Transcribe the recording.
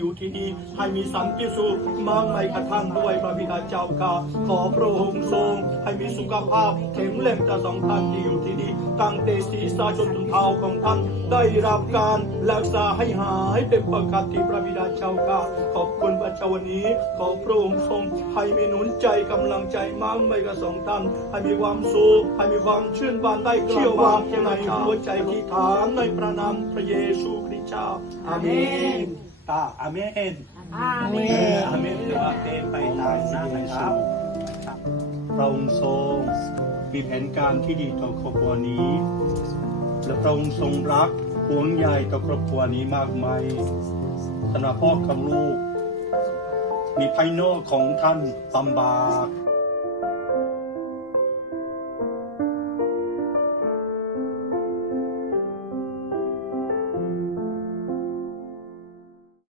อยู่ที่นี่ให้มีสันติสุขมากไม่กระทั่งด้วยพระบิดาเจ้าข้าขอพระองค์ทรงให้มีสุขภาพแข็งแรงจะสองท่านที่อยู่ที่นี่ตั้งแต่ศีรษะจนถึงเท้าของท่านได้รับการรักษาให้หายเป็นปกติพระบิดาเจ้าข้าขอบคุณพระเจ้าวันนี้ขอพระองค์ทรงให้มีหนุนใจกำลังใจมากไม่กระสองท่านให้มีความสุขให้มีความชื่นบานได้เชื่อว่าในหัวใจที่ฐานในพระนามพระเยซูคริสต์เจ้าอาเมน ตาอาเมนอาเมเออนอาเมนถือว่าเป็นไปตามนั้นนะครับครับพระองค์ทรงมีแผนการที่ดีต่อครอบครัวนี้ และพระองค์ทรงรักห่วงใยต่อครอบครัวนี้มากมายสำหรับพ่อกับลูก มีภายนอกของท่านลำบาก